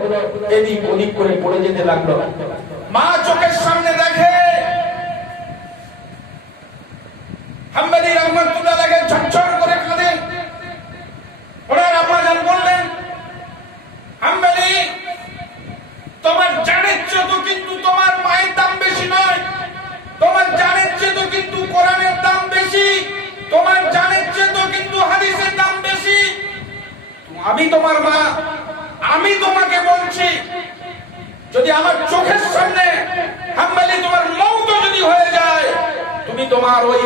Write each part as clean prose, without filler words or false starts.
গুলো এদিক ওদিক করে পড়ে যেতে লাগলো। মা চোখের সামনে দেখে হাম্বলী রহমাতুল্লাহ আলাইহি ঝরঝর করে কাঁদেন। ওনার আম্মা জান বললেন, হাম্বলী, তোমার জানের চেয়ে তো কিন্তু তোমার মায়ের দাম বেশি নয়, তোমার জানের চেয়ে তো কিন্তু কোরআনের দাম বেশি, তোমার জানের চেয়ে তো কিন্তু হাদিসের দাম বেশি। আমি তোমার মা, আমি তোমাকে বলছি, যদি আমার চোখের সামনে হাম্বলী তোমার মওত যদি হয়ে যায়, তুমি তোমার ওই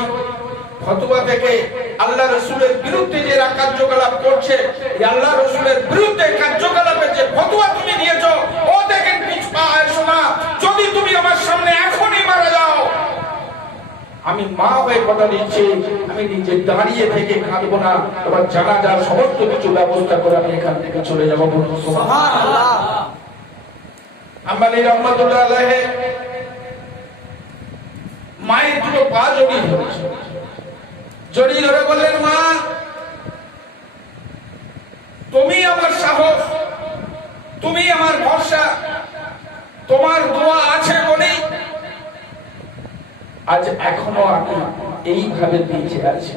ফতোয়া থেকে আল্লাহ রাসূলের বিরুদ্ধে যে কার্যকলাপ করছে, এই আল্লাহ রাসূলের বিরুদ্ধে কার্যকলাপের যে ফতোয়া তুমি দিয়েছো, ও দেখেন পিছপায় শোনা, যদি তুমি আমার সামনে এখনই মারা যাও, আমি মা হয়ে কথা দিচ্ছি, আমি নিজে দাঁড়িয়ে থেকে কাঁদবো না, তোমার জানাজার সমস্ত কিছু ব্যবস্থা করে আমি এখান থেকে চলে যাবো। সুবহানাল্লাহ। হাম্বলী রহমাতুল্লাহ আলাইহি মায়ের দুটো পা জড়িয়ে ধরেছে, জড়িয়ে ধরে বললেন, মা, তুমি আমার সাহস, তুমি আমার ভরসা, তোমার দোয়া আছে বলেই আজ এখনো আমি এইভাবে বেঁচে আছি।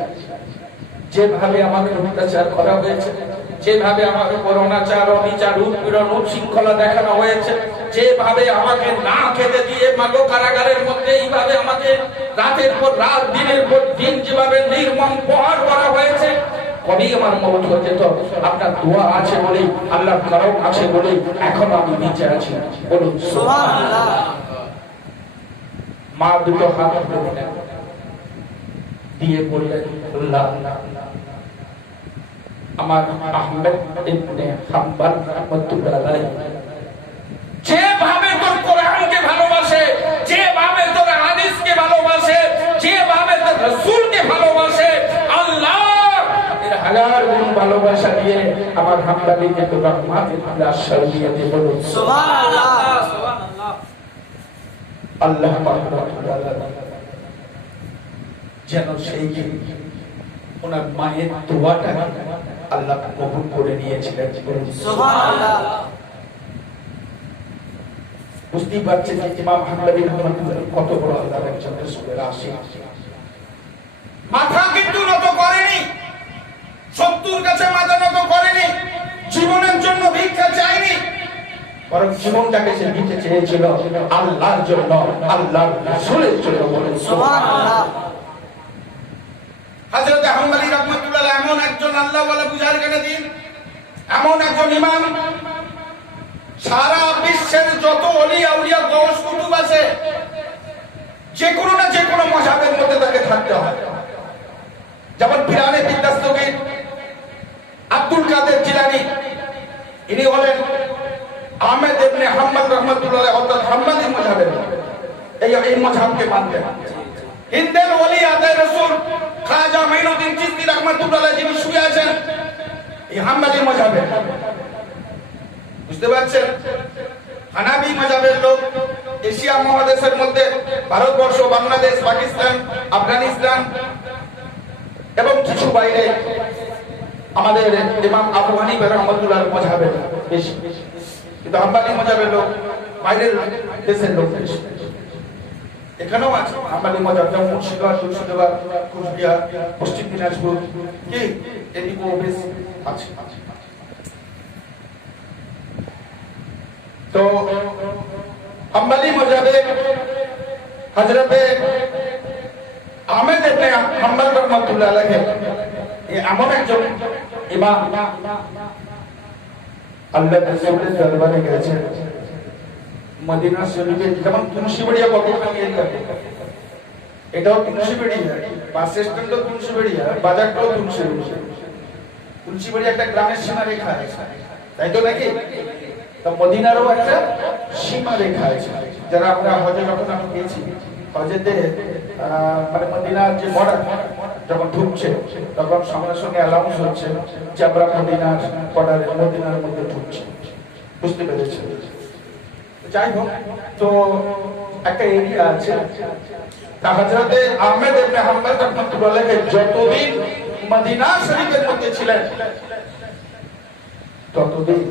যেভাবে আমাকে অত্যাচার করা হয়েছে, যেভাবে আমাকে অনাচার, অবিচার, উৎপীড়ন, উচ্ছৃঙ্খলা দেখানো হয়েছে, যেভাবে আমাকে না খেতে দিয়ে মাগো কারাগারের মধ্যে এইভাবে আমাকে রাতের পর রাত, দিনের পর দিন যেভাবে নির্মম প্রহার করা হয়েছে, কবেই আমার মওত হয়ে যেত। আপনার দোয়া আছে বলেই, আল্লাহর করম আছে বলেই এখনো আমি বেঁচে আছি। বলুন সুবহানাল্লাহ। মা দুটো হাত দিয়ে বললেন, আল্লাহ, আমার আহমেদ ইবনে হাম্বল রাহমাতুল্লাহ আলাইহি যেভাবে তোর কোরআনকে ভালোবাসে, যেভাবে তোর হাদিসকে ভালোবাসে, যেভাবে তোর রাসূলকে ভালোবাসে, আল্লাহ এর হাজার গুণ ভালোবাসা দিয়ে আমার হাম্বলীকে তোর রহমাতুল্লাহ সারিয়ে দে। বলুন সুবহানাল্লাহ। সুবহানাল্লাহ। আল্লাহ পাক যেন সেই ওনার মায়ের দোয়াটা আল্লাহ কবুল করে নিয়েছিলেন। সুবহানাল্লাহ। বুঝতেই পারছেন যে ইমাম হাম্বলী রহমাতুল্লাহ কত বড় আল্লাহর একজন রাসূলের আশিক। মাথা কিন্তু নত করেনি, শত্রুর কাছে মাথা নত করেনি, জীবনের জন্য ভিক্ষা চায়নি, বরং জীবনটাকে সে দিতে চেয়েছিল আল্লাহর জন্য, আল্লাহর রাসূলের জন্য। বলেন সুবহানাল্লাহ। হযরত হাম্বলী রাহমাতুল্লাহ এমন একজন আল্লাহওয়ালা বুজারগানে দিন, এমন একজন ইমাম, সারা বিশ্বের যত ওলি আউলিয়া গওস কুতুব আছে, যে কোনো না যে কোনো মাযহাবের মধ্যে তাকে থাকতে হয়। যেমন পিরানে বিদ্যাস্তগীর আব্দুল কাদের জিলানী, ইনি হলেন আহমেদ ইবনে হাম্বল রাহমাতুল্লাহ আলাইহি, অর্থাৎ হাম্বলী মাযহাবের এই মাযহাবকে মানতেন। হিন্দের ওলি আদে রাসূল খাজা মাইনুদ্দিন চিশতি রাহমাতুল্লাহ আলাইহি যিনি শুয়ে আছেন, এই হাম্বলী মাযহাবের। বুঝতে পারছেন? হানাফি মাযহাবের লোক এশিয়া মহাদেশের মধ্যে ভারতবর্ষ, বাংলাদেশ, পাকিস্তান, আফগানিস্তান এবং কিছু বাইরে আমাদের ইমাম আবু হানিফা রাহমাতুল্লাহ মাযহাবের বেশি, কিন্তু হাম্বলী মাযহাবের লোক বাইরের দেশের লোক বেশি। এখানেও আছে হাম্বলী মাযহাব, যেমন মুর্শিদাবাদ, তুলসীদাবাদ, কুচবিহার, পশ্চিম দিনাজপুর, কি এদিকেও বেশ আছে। তো হাম্বলী মাযহাবে হযরতে আহমেদ ইবনে হাম্বল রাহমাতুল্লাহ আলাইহি এমন একজন ইমাম, আল্লাহর রাসূলের দরবারে গেছেন। মদিনা শরীফে যেমন তুলসীবাড়িয়া কতখানি এরিয়া, এটাও তুলসীবাড়িয়া, বাস স্ট্যান্ডও তুলসীবাড়িয়া, বাজারটাও তুলসীবাড়িয়া। তুলসীবাড়িয়া একটা গ্রামের সীমা রেখা আছে, তাই তো নাকি? তো মদিনারও একটা সীমা রেখা আছে। যারা আমরা হজে যখন আমি গেছি, হজেতে মানে মদিনার যে বর্ডার যখন ঢুকছে, তখন সঙ্গে সঙ্গে অ্যালাউন্স হচ্ছে যে আমরা মদিনার বর্ডারে, মদিনার মধ্যে ঢুকছি। বুঝতে পেরেছি? যাই হোক, তো একটা এরিয়া আছে। তা হযরতে আহমেদ ইবনে হাম্বল রাহমাতুল্লাহ আলাইহি যতদিন মদিনা শরীফের মধ্যে ছিলেন, ততদিন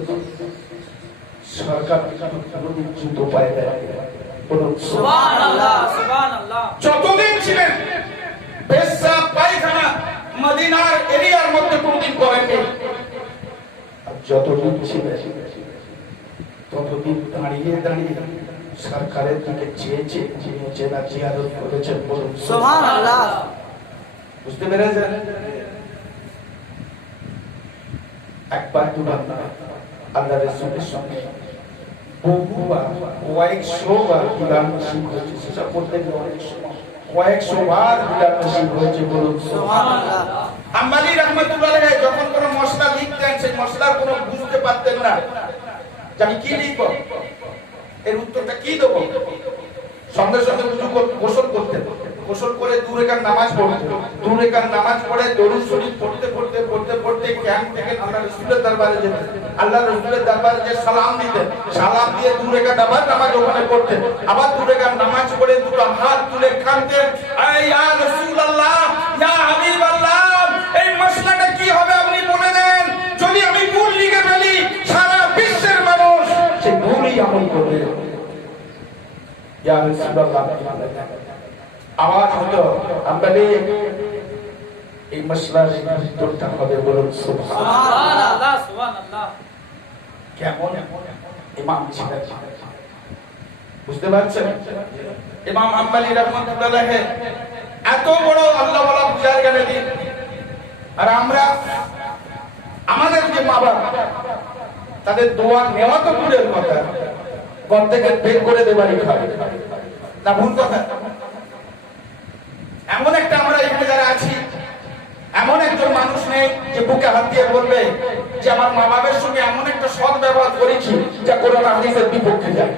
সরকার জুতো পায়ে দেয়। সুবহানাল্লাহ, সুবহানাল্লাহ। যতদিন ছিলেন পেশাব পায়খানা মদিনার এরিয়ার মধ্যে কোনদিন করেননি। যতদিন ছিলেন ততদিন দাঁড়িয়ে দাঁড়িয়ে সরকারের দিকে চেয়ে চেয়ে চেনা জিয়ারত করেছেন। বলুন সুবহানাল্লাহ। বুঝতে পেরেছেন? একবার দুবার না, আল্লাহ রাসূলের সঙ্গে বহুবার কয়েকশোবার বিলাল নসিব হয়েছে। সেসব বলতে গেলে কয়েকশোবার বিলাল নসিব হয়েছে। বলুন সুবহানাল্লাহ। হাম্বলি রাহমাতুল্লাহ আলাইহি যখন কোনো মশলা লিখতেন, সেই মশলার কোনো বুঝতে পারতেন না যে আমি কি লিখব, এর উত্তরটা কি দেবো, সঙ্গে সঙ্গে গোসল করতেন। গোসল করে 2 রাকাত নামাজ পড়তেন। 2 রাকাত নামাজ পড়ে দরুদ শরীফ পড়তে পড়তে পড়তে পড়তে ক্যাম্প থেকে আল্লাহ রাসূলের দরবারে যেতেন। আল্লাহ রাসূলের দরবারে যে সালাম দিতেন, সালাম দিয়ে 2 রাকাত আবার নামাজ ওখানে পড়তেন। আবার 2 রাকাত নামাজ পড়ে দুটো হাত তুলে কাঁদতেন, ইয়া রাসূলুল্লাহ, ইয়া হাবিবাল্লাহ, এই মশলাটা কি হবে আপনি বলে দেন। যদি আমি ভুল লিখে ফেলি, সারা বিশ্বের মানুষ সেই ভুলই আমল করবে। ইয়া রাসূলুল্লাহ, আওয়াজ হলো হাম্বলি, এই মশলার উত্তরটা হবে। বলুন সুবহানাল্লাহ, সুবহানাল্লাহ। কেমন ইমাম ছিলেন বুঝতে পারছেন? ইমাম হাম্বলি রাহমাতুল্লাহ আলাইহি এত বড় আল্লাহ ওয়ালা বুঝার জ্ঞানী দিন। আর আমরা আমাদের যে মা বাবা, তাদের দোয়া নেওয়া তো দূরের কথা, ঘর থেকে বের করে দেবারই খাবে না। ভুল কথা। এমন একটা আমরা এখানে যারা আছি, এমন একজন মানুষ নেই যে বুকে হাত দিয়ে বলবে যে আমার মা বাবার সঙ্গে এমন একটা সৎ ব্যবহার করেছি যা কোরআন হাদিসের বিপক্ষে যায়।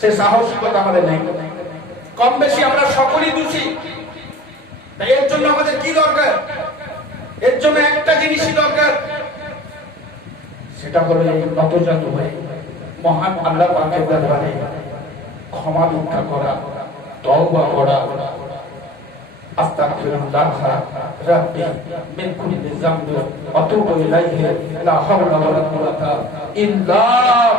সে সাহসিকতা আমাদের নেই। কম বেশি আমরা সকলেই দোষী। তাই এর জন্য আমাদের কি দরকার? এর জন্য একটা জিনিসই দরকার, সেটা হলো এই নতজানু হয়ে মহান আল্লাহ পাকের দরবারে ক্ষমা ভিক্ষা করা, তওবা করা, আস্তাগফিরুল্লাহ রাব্বি মিন কুল্লি যামবি ওয়া তুবু ইলাইহি লা হাওলা ওয়া লা কুওয়াতা ইল্লা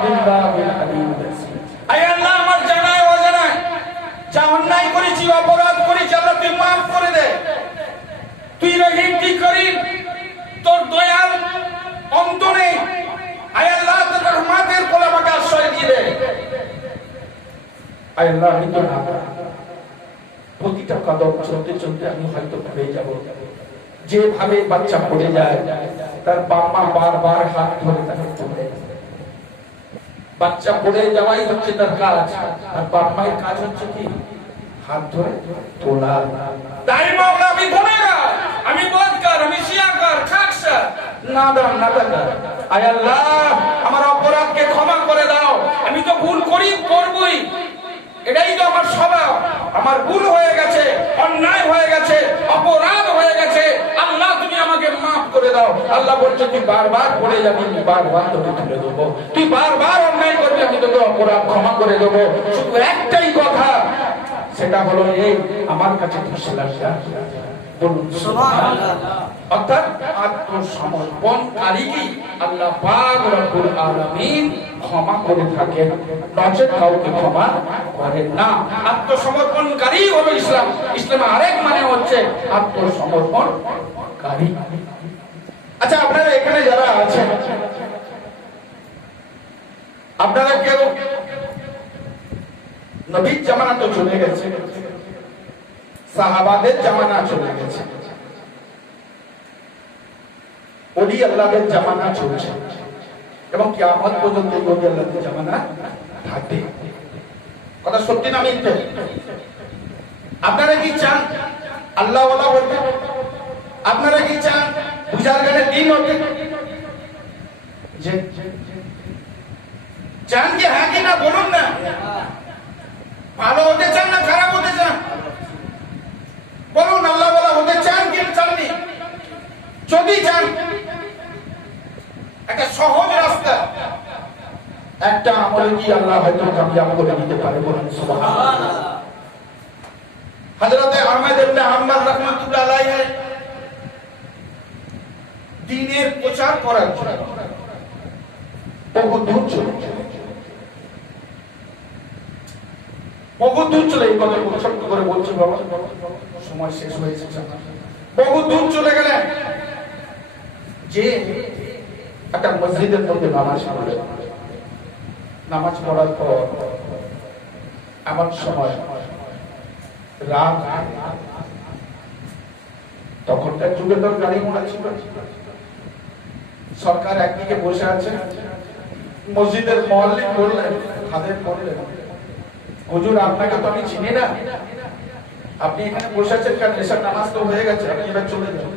বিল্লাহিল আলিয়্যিল আযীম। আয় আল্লাহ, আমার জানায় অজানায় যা অন্যায় করেছি, অপরাধ করেছি, আল্লাহ তুই মাফ করে দে। তুই রহিম, তুই করিম, তোর দয়ার অন্ত নেই। আয় আল্লাহ, তোর রহমতের কোলে আমাকে আশ্রয় দিয়ে দে। আয় আল্লাহ, আমি তো না, প্রতিটা কদম চলতে চলতে আমি হয়তো পড়ে যাব। যেভাবে বাচ্চা পড়ে যায়, তার বাবা মা বারবার হাত ধরে তাকে তুলে। বাচ্চা পড়ে যাওয়াই হচ্ছে তার কাজ, আর বাবা মায়ের কাজ হচ্ছে কি? হাত ধরে তোলা। তাই মাওলা, আমি গুনাহগার, আমি বদকার, আমি শিয়াকার, খাকসা, নাদান, নাদাকার। আয় আল্লাহ, আমার অপরাধকে ক্ষমা করে দাও। আমি তো ভুল করবই, এটাই তো আমার স্বভাব। আমার ভুল হয়ে গেছে, অন্যায় হয়ে গেছে, অপরাধ হয়ে গেছে। আল্লাহ, তুমি আমাকে মাফ করে দাও। আল্লাহ বলছে, তুই বারবার পড়ে যাবি, আমি বারবার তোকে তুলে দেবো। তুই বারবার অন্যায় করবি, আমি তোকে অপরাধ ক্ষমা করে দেবো। শুধু একটাই কথা, সেটা হলো এই, আমার কাছে বলুন সুবহানাল্লাহ। অর্থাৎ আত্মসমর্পণকারীকে আল্লাহ পাক রব্বুল আলামিন ক্ষমা করে থাকেন, নচেৎ কাউকে ক্ষমা করেন না। আত্মসমর্পণকারী হলো ইসলাম। ইসলামের আরেক মানে হচ্ছে আত্মসমর্পণকারী। আচ্ছা, আপনারা এখানে যারা আছেন, আপনারা কেউ নবীর জামানা তো চলে গেছে, সাহাবাদের জামানা চলে গেছে, ওলি আল্লাহদের জামানা চলছে, এবং কিয়ামত পর্যন্ত ওলি আল্লাহদের জামানা থাকবে। কথা সত্যি না মিথ্যে? আপনারা কি চান আল্লাহ ওয়ালা হতে? আপনারা কি চান বুঝার জ্ঞানে দিন হতে? চান কি? হ্যাঁ কি না বলুন না। ভালো হতে চান না খারাপ হতে চান? বলুন, আল্লাহ ওয়ালা হতে চান কি চাননি? যদি চান, একটা সহজ রাস্তা, একটা আমলে কি আল্লাহ হয়তো কামিয়াব করে দিতে পারে। বলুন সুবহানাল্লাহ। হযরত আহমদ ইবনে হাম্বল রাহমাতুল্লাহ আলাইহি দ্বীনের প্রচার করার জন্য বহু দূর চলে বহু দূর চলে এই কথা ছোট্ট করে বলছি বাবা, সময় শেষ হয়েছে। বহু দূর চলে গেলেন, যে একটা মসজিদের মধ্যে নামাজ পড়লেন। নামাজ পড়ার পর এমন সময় রাত, তখনকার যুগে তো গাড়ি ঘোড়া ছিল, সরকার একদিকে বসে আছে, মসজিদের মুয়াল্লিম বললেন, খাদেম বললেন, হুজুর আপনাকে তো আমি চিনি না, আপনি এখানে বসে আছেন কেন? এসব নামাজ তো হয়ে গেছে, আপনি এবার চলে যান।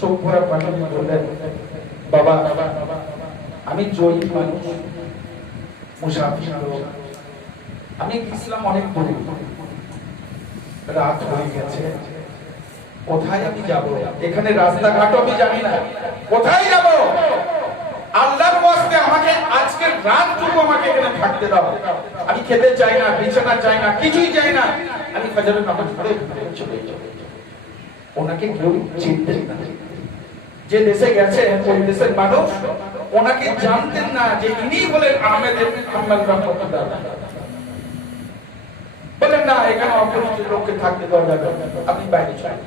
চোখ ভরা পানি বললেন, বাবা আমি জয়ী মানুষ, মুসাফির লোক, আমি ইসলাম অনেক দূর, রাত হয়ে গেছে, কোথায় আমি যাব? এখানে রাস্তাঘাটও আমি জানি না, কোথায় যাব? আল্লাহর ওয়াস্তে আমাকে আজকের রাতটুকু আমাকে এখানে থাকতে দাও। আমি খেতে চাই না, বিছানা চাই না, কিছুই চাই না, আমি ফজরের নামাজ পড়ে চলে যাব। ওনাকে কেউ চিনতেন না, যে দেশে গেছে ওই দেশের মানুষ ওনাকে জানতেন না যে ইনি বলেন আহমেদ ইবনে হাম্বল রাহমাতুল্লাহ। বলেন না, এখানে অপরিচিত লোককে থাকতে দেওয়া যাবে, আপনি বাইরে চলে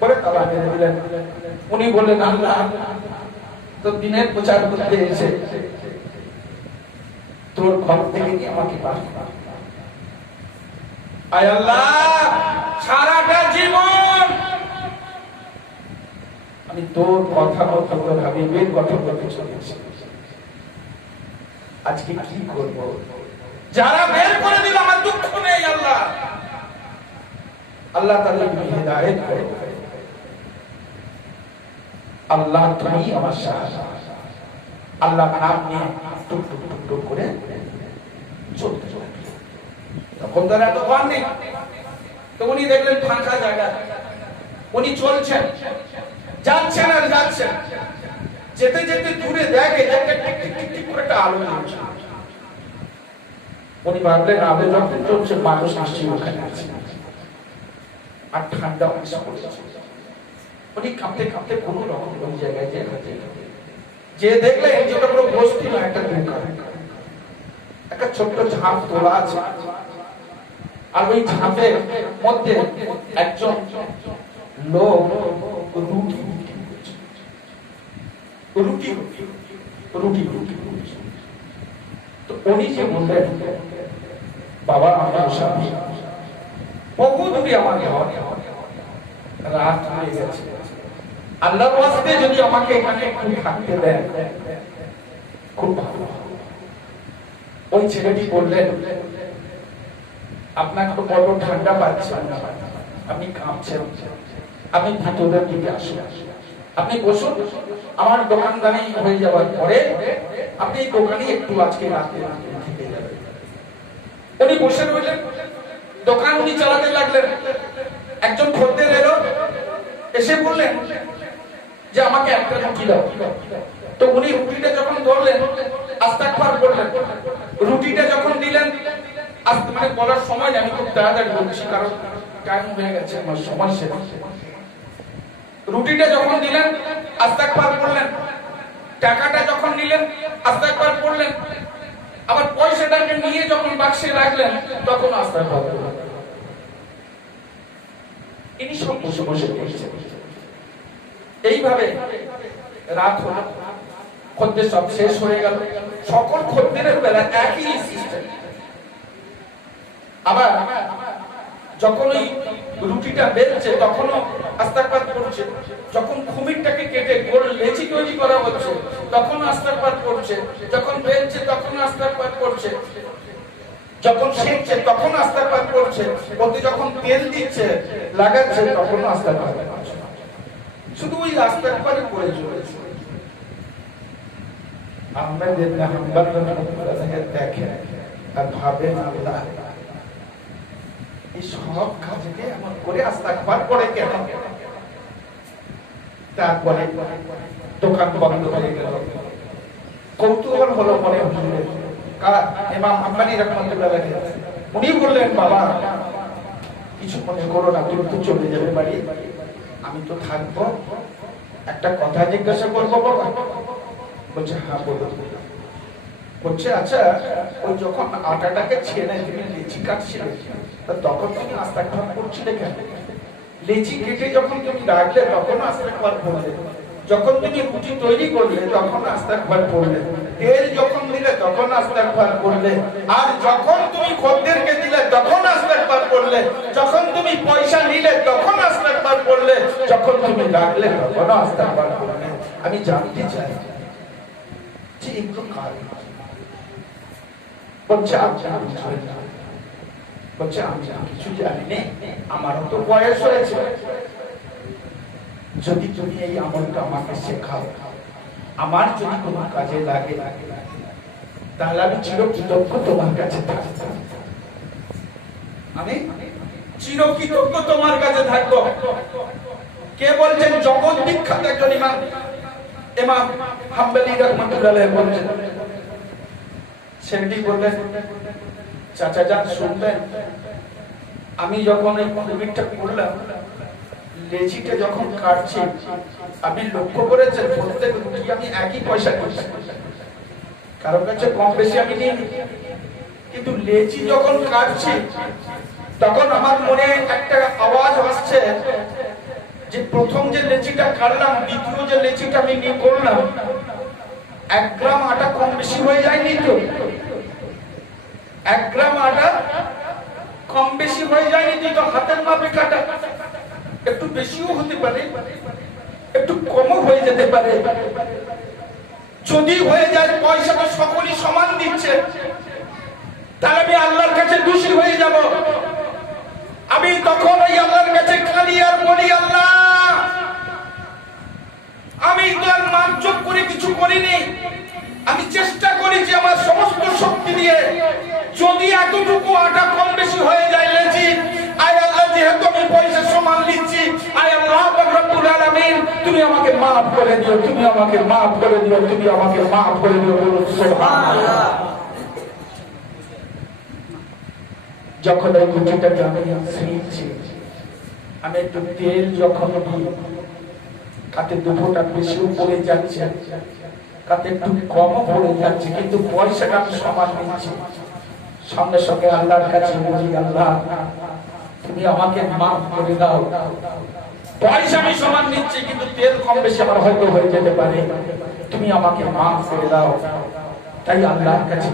বলে তালা মেরে দিলেন। উনি বললেন, আল্লাহ তো দিনের প্রচার করতে এসে তোর ঘর থেকে কি আমাকে পাস, আয় আল্লাহ সারাটা জীবন আমি তোর কথা মতো তোর হাবিবের কথা বলতে চলেছি, আজকে কি করব? যারা বের করে দিল আমার দুঃখ নেই, আল্লাহ আল্লাহ তাআলা হিদায়াত করো, আল্লাহ তুমি আমার সাহায্য। আল্লাহ নাম নিয়ে টুক টুক টুক টুক করে চলতে চলতে, তখন তারা এত ঘর নেই, তো উনি দেখলেন ফাঁকা জায়গা, উনি চলছেন, যাচ্ছেন আর যাচ্ছেন, যেতে যেতে দূরে দেখে টিক করে একটা আলো জ্বলছে। উনি ভাবলেন আলো যখন চলছে মানুষ নিশ্চয়ই ওখানে আছে, আর ঠান্ডা অংশ পড়ছে। উনি কাঁপতে কাঁপতে কোনো রকম ওই জায়গায় যে দেখলেন যে ওটা কোনো বস্তি না, একটা দোকান, একটা ছোট্ট ঝাঁপ তোলা আছে, আর ওই ঝাঁপের মধ্যে একজন লোক রুটি রুটি রুটি রুটি তো উনি যে বললেন, বাবা আমার স্বামী বহু দূরে আমার ঘর, রাত হয়ে গেছে, আল্লাহর ওয়াস্তে যদি আমাকে এখানে একটু থাকতে দেন খুব ভালো। ওই ছেলেটি বললেন, আপনার তো বড় ঠান্ডা পাচ্ছেন, আপনি কাঁপছেন, আপনি ভিতরের দিকে আসুন, আপনি বসুন, আমার দোকানদারি হয়ে যাওয়ার পরে আপনি দোকানে একটু আজকে রাতে থেকে যাবেন। উনি বসে রইলেন, দোকান উনি চালাতে লাগলেন। একজন খদ্দের এলো, এসে বললেন যে আমাকে একটা রুটি দাও। তো উনি রুটিটা যখন ধরলেন আস্তাগফার বললেন, রুটিটা যখন দিলেন, মানে বলার সময় আমি খুব তাড়াতাড়ি বলছি কারণ টাইম হয়ে গেছে, আমার সময় শেষ। রুটিটা যখন দিলেন আস্তাগফার করলেন, টাকাটা যখন নিলেন আস্তাগফার করলেন, আবার পয়সাটাকে নিয়ে যখন বাক্সে রাখলেন তখন আস্তাগফার করলেন। ইনি সব বসে বসে করছেন। এইভাবে রাত হল, খদ্দের সব শেষ হয়ে গেল, সকল খদ্দেরের বেলা একই সিস্টেম। আবার যখন ওই রুটিটা বেলছে তখনও আস্তাগফার করছে, যখন কুমিরটাকে কেটে গোল লেচি তৈরি করা হচ্ছে তখন আস্তাগফার করছে, যখন বেলছে তখন আস্তাগফার করছে, যখন সেঁকছে তখন আস্তাগফার করছে, ওতে যখন তেল দিচ্ছে লাগাচ্ছে তখন আস্তাগফার করছে। শুধু ওই আস্তাগফারই করে চলেছে। আহমেদ ইবনে হাম্বল দেখেন আর ভাবেন, আল্লাহ এই সব কাজকে এমন করে আস্তাগফার করে কেন? তারপরে দোকান বন্ধ হয়ে গেল। কৌতূহল হলো মনে হলো, ইমাম হাম্বলি রাহমাতুল্লাহ আলাইহি উনি বললেন, বাবা কিছু মনে করো না, তুমি তো চলে যাবে বাড়ি, আমি তো থাকবো, একটা কথা জিজ্ঞাসা করবো বাবা। বলছে হ্যাঁ বলো। বলছে আচ্ছা, ওই যখন আটাটাকে ছেড়ে তুমি লেচি কাটছিলে তখন তুমি আস্তাগফার করছিলে কেন? লেচি কেটে যখন তুমি রাখলে তখন আস্তাগফার করলে, যখন তুমি রুটি তৈরি করলে তখন আস্তাগফার করলে, তেল যখন দিলে তখন আস্তাগফার করলে, আর যখন তুমি খদ্দেরকে দিলে তখন আস্তাগফার করলে, যখন তুমি পয়সা নিলে তখন আস্তাগফার করলে, যখন তুমি রাখলে তখন আস্তাগফার করলে। আমি জানতে চাই যে এগুলো কার? বলছে বলছে আমি কিছু জানি না, আমারও তো বয়স হয়েছে, যদি তুমি এই আমলটা আমাকে শেখাও, আমার যদি কোনো কাজে লাগে তাহলে আমি চিরকৃতজ্ঞ তোমার কাছে থাকবো। আমি চিরকৃতজ্ঞ তোমার কাছে থাকবো। কে বলছেন? জগৎ বিখ্যাত একজন ইমাম হাম্বলি রাহমাতুল্লাহ আলাইহি বলছেন। সেটি বললেন, চাচা যান শুনবেন, আমি যখন এই কুমিরটা করলাম, লেচিটা যখন কাটছি, আপনি লক্ষ্য করেছেন প্রত্যেক রুটি আমি একই পয়সা করছি, কারোর কাছে কম বেশি আমি নিই, কিন্তু লেচি যখন কাটছি তখন আমার মনে একটা আওয়াজ আসছে যে প্রথম যে লেচিটা কাটলাম, দ্বিতীয় যে লেচিটা আমি নিয়ে করলাম, 1 গ্রাম আটা কম বেশি হয়ে যায়নি তো? 1 গ্রাম আটা কম বেশি হয়ে যায়নি তো? হাতের মাপে কাটা, একটু বেশিও হতে পারে, একটু কমও হয়ে যেতে পারে। যদি হয়ে যায়, পয়সা তো সকলেই সমান দিচ্ছে, তাহলে আমি আল্লাহর কাছে দোষী হয়ে যাব। আমি তখন ওই আল্লাহর কাছে কাঁদি আর বলি, আল্লাহ আমি তো আর মাপজোক করে কিছু করিনি, আমি চেষ্টা করেছি আমার সমস্ত শক্তি দিয়ে, যদি এতটুকু আটা কম বেশি হয়ে যায় লেচি, আয় আল্লাহ যেহেতু আমি পয়সা সমান নিচ্ছি, আয় আল্লাহ রব্বুল আলামিন তুমি আমাকে মাফ করে দিও, তুমি আমাকে মাফ করে দিও, তুমি আমাকে মাফ করে দিও, বলুন সুবহানাল্লাহ। যখন এই রুটিটাকে আমি ছিঁড়ছি, আমি একটু তেল যখন তাতে 2 ফোঁটা বেশিও পড়ে যাচ্ছে, তাতে একটু কমও পড়ে যাচ্ছে, কিন্তু পয়সাটা আমি সমান নিচ্ছি। সঙ্গে সঙ্গে আল্লাহর কাছে বলি, আল্লাহ তুমি আমাকে মাফ করে দাও, পয়সা আমি সমান নিচ্ছি কিন্তু তেল কম বেশি আমার হয়তো হয়ে যেতে পারে, তুমি আমাকে মাফ করে দাও। তাই আল্লাহর কাছে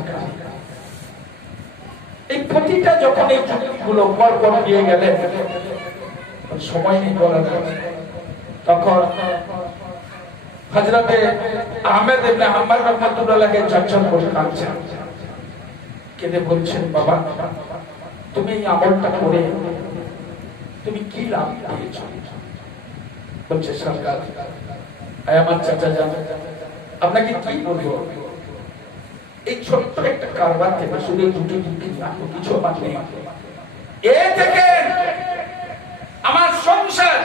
এই প্রতিটা যখন এই যুক্তিগুলো পর পর দিয়ে গেলেন, সময় নেই বলার, তখন হযরতে আহমেদ ইবনে হাম্বল রাহমাতুল্লাহ আলাইহি ঝরঝর করে কাঁদছেন, কেঁদে বলছেন, বাবা তুমি এই আমলটা করে তুমি কি লাভ পেয়েছো? বলছে, সরকার আমার চাচা যান, আপনাকে কি বলবো, এই ছোট্ট একটা কারবার থেকে শুধু দুটি কিছু আমার নেই, এ থেকে আমার সংসার,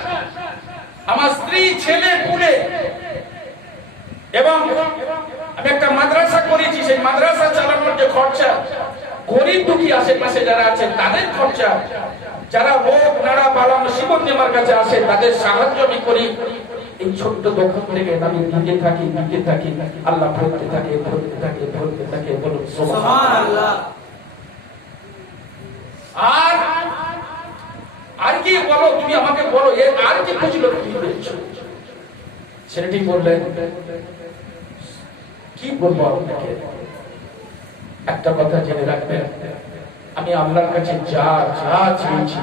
আমার স্ত্রী, ছেলে পুলে, এবং আমি একটা মাদ্রাসা করেছি, সেই মাদ্রাসা চালানোর যে খরচা, গরিব দুঃখী আশেপাশে যারা আছে তাদের খরচা, যারা রোগ নাড়া বালা মুসিবত আমার কাছে আসে তাদের সাহায্য আমি করি। এই ছোট্ট দোকান থেকে আমি দিতে থাকি, আল্লাহ ভরতে থাকে, বলুন সুবহানাল্লাহ। আর কি বলো, তুমি আমাকে বলো, আর কি খুঁজলো তুমি পেয়েছো? ছেলেটি বললেন, কি বলবো আপনাকে, একটা কথা জেনে রাখবেন, আমি আল্লাহর কাছে যা যা চেয়েছি,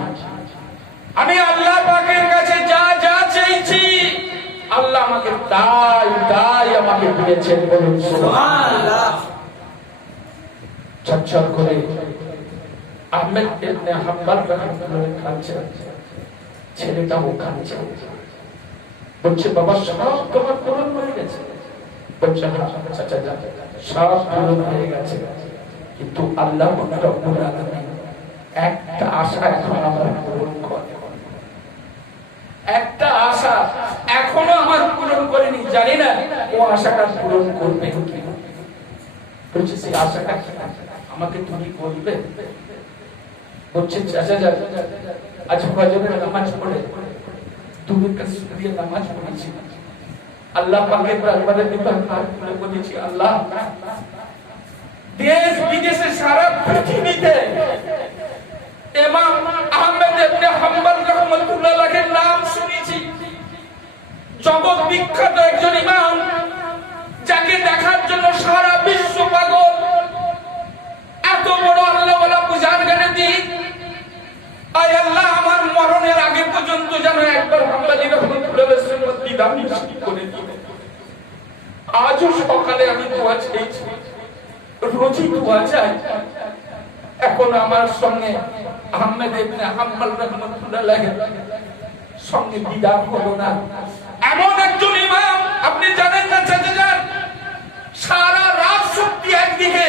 আমি আল্লাহ পাকের কাছে যা যা চেয়েছি, আল্লাহ আমাকে তাই আমাকে দিয়েছেন, বলুন সুবহানাল্লাহ। ঝরঝর করে আহমেদ ইবনে হাম্বল রাহমাতুল্লাহ কাঁদছেন, ছেলেটাও কাঁদছে, বলছে, বাবা সব তোমার পূরণ হয়ে গেছে? বলছে, চাচা যান সব পূরণ হয়ে গেছে, কিন্তু আল্লাহ রব্বুল আলামিন একটা আশা এখন আমার পূরণ করে, একটা আশা এখনো আমার পূরণ করেনি, জানি না ও আশাটা পূরণ করবে কি। বলছে, সেই আশাটা আমাকে তুমি বলবে? বলছে, চাচা যান আজ ফজরের নামাজ পড়ে দুরূদ দিয়ে নামাজ পড়েছি, আল্লাহ পাকের দরবারে দুটো হাত তুলে বলেছি, আল্লাহ দেশ বিদেশে সারা পৃথিবীতে ইমাম আহমদ ইবনে হাম্বল রাহমাতুল্লাহ আলাইহির নাম শুনেছি, জগৎ বিখ্যাত একজন ইমাম, যাকে দেখার জন্য সারা বিশ্ব পাগল। এত বড় আল্লাহওয়ালা বুঝার জ্ঞানে দিন, আয় আল্লাহ আমার মরণের আগে পর্যন্ত যেন একবার হাম্বলি রাহমাতুল্লাহ আলাইহির সুন্নাত বিধান নিশ্চিত করে দিন। আজও সকালে আমি দোয়া চেয়েছি, রোজই দোয়া চাই। এখন আমার সঙ্গে আহমদ ইবনে হাম্বল রাহমাতুল্লাহ আলাইহির সঙ্গে বিদাত হলো না। এমন একজন ইমাম, আপনি জানেন না চাচা যান, সারা রাত শক্তি একদিকে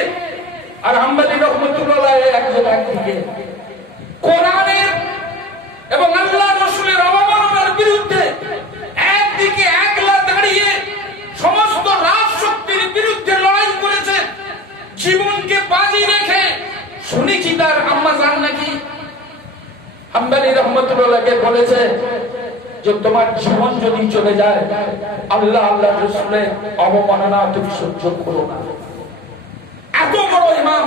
আর হাম্বলি রাহমাতুল্লাহ আলাইহি একদিকে। কোরআনের এবং আল্লাহ রাসূলের অবমাননার বিরুদ্ধে একদিকে একলা দাঁড়িয়ে সমস্ত রাত শক্তির বিরুদ্ধে লড়াই করেছে, জীবনকে বাজি রেখে। শুনেছি তার আম্মা জান নাকি হাম্বলি রাহমাতুল্লাহ আলাইহি বলেছে যে তোমার জীবন যদি চলে যায়, আল্লাহ আল্লাহ রাসূলের অবমাননা তুমি সহ্য করো না। এত বড় ইমাম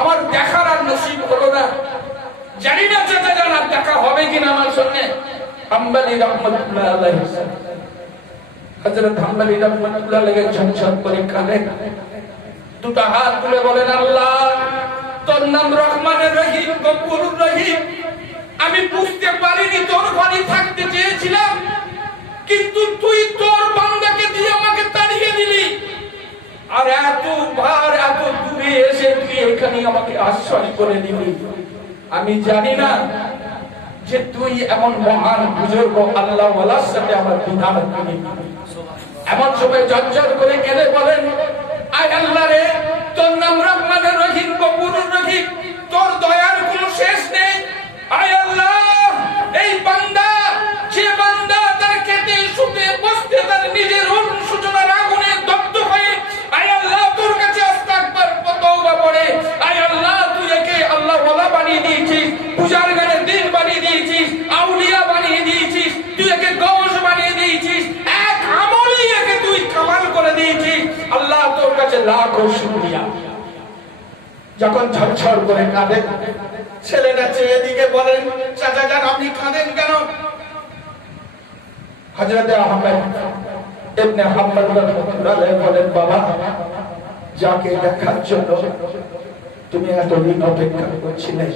আমার দেখার আর নসিব হলো না। জানি না চাচা জানার দেখা হবে কিনা আমার সঙ্গে। হাম্বলি রাহমাতুল্লাহ আলাইহি, হযরত হাম্বলি রাহমাতুল্লাহ আলাইহি ঝনঝন করে কাঁদেন, দুটো হাত তুলে বলেন, আল্লাহ তোর নাম রহমানের রহিম, গফুরুর রহিম। আমি বুঝতে পারিনি তোর বাড়ি থাকতে চেয়েছিলাম, কিন্তু তুই তোর বান্দাকে দিয়ে আমাকে তাড়িয়ে দিলি। আর এতবার এত দূরে এসে তুই এখানে আমাকে আশ্রয় করে দিলি। আমি জানি না যে তুই এমন মহান বুজুর্গ আল্লাহ ওয়ালার সাথে আমার বিধান দিলি। এমন সময় ঝরঝর করে গেলে বলেন, আয় আল্লাহ রে, তোর নাম রহমানের রহিম, গফুরুর রহিম, তোর দয়ার কোনো শেষ নেই। আয় আল্লাহ, এই বান্দা, যে বান্দা তার খেতে শুতে বসতে তার নিজের অনুশোচনার আগুনে দগ্ধ হয়ে, আয় আল্লাহ তোর কাছে আস্তাগফার তওবা পড়ে, আয় আল্লাহ তুই একে আল্লাহ ওয়ালা বানিয়ে দিয়েছিস, পূজার গানে দিন বানিয়ে দিয়েছিস, আউলিয়া বানিয়ে দিয়েছিস, তুই একে গৌস বানিয়ে দিয়েছিস, এক আমলি একে তুই কামাল করে দিয়েছিস। আল্লাহ তোর কাছে লাখো শুকরিয়া। যখন ঝরঝর করে কাঁদেন, ছেলেটা চেয়ে দিকে বলেন, চাচা যান আপনি কাঁদেন কেন? হযরত আহমদ ইবনে হাম্বল রাহমাতুল্লাহ আলাইহি বলেন, বাবা যাকে দেখার জন্য তুমি এতদিন অপেক্ষা করছিলে,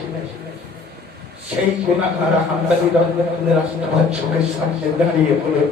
সেই গুনাহগার হাম্বলি রাহমাতুল্লাহ আলাইহি চোখের সামনে দাঁড়িয়ে বলে